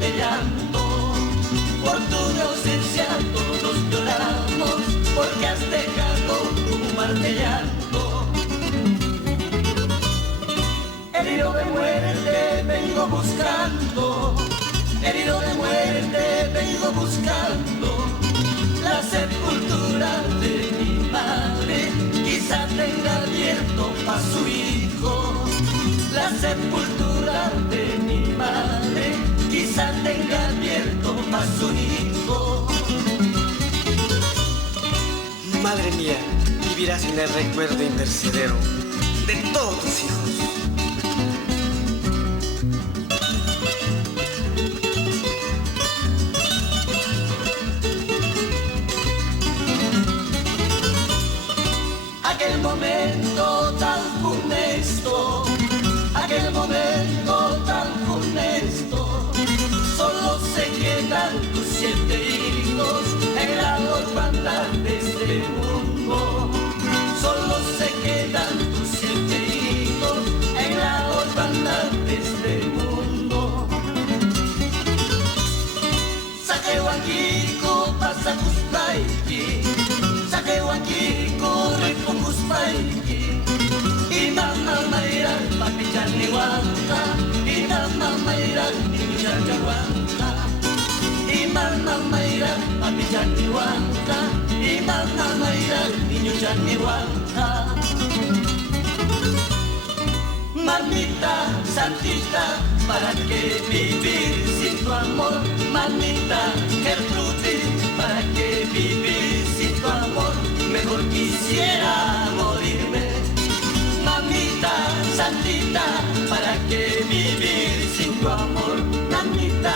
de llanto. Por tu ausencia todos lloramos, porque has dejado un mar de llanto. Herido de muerte vengo buscando, herido de muerte vengo buscando la sepultura de mi madre. Quizá tenga abierto pa' su hijo la sepultura de mi madre. Quizá tenga abierto pa' su hijo. Madre mía, vivirás en el recuerdo intercedero de todos tus hijos. Aquel momento tan funesto, aquel momento tan funesto, solo se quedan tus 7 hijos en la orfandad de este mundo. Solo se quedan tus 7 hijos en la orfandad de este mundo. Saquehuanquico pasa Cuspaiki, Saquehuanquico Cuspaiki, y mamá maira papi chanihuanca, y mamá maira niño chanihuanca, y mamá maira papi chanihuanca, y mamá maira niño chanihuanca. Mamita santita, ¿para qué vivir sin tu amor? Mamita Gertrudis, ¿para qué vivir sin tu amor? Mejor quisiera morirme. Mamita santita, ¿para qué vivir sin tu amor? Mamita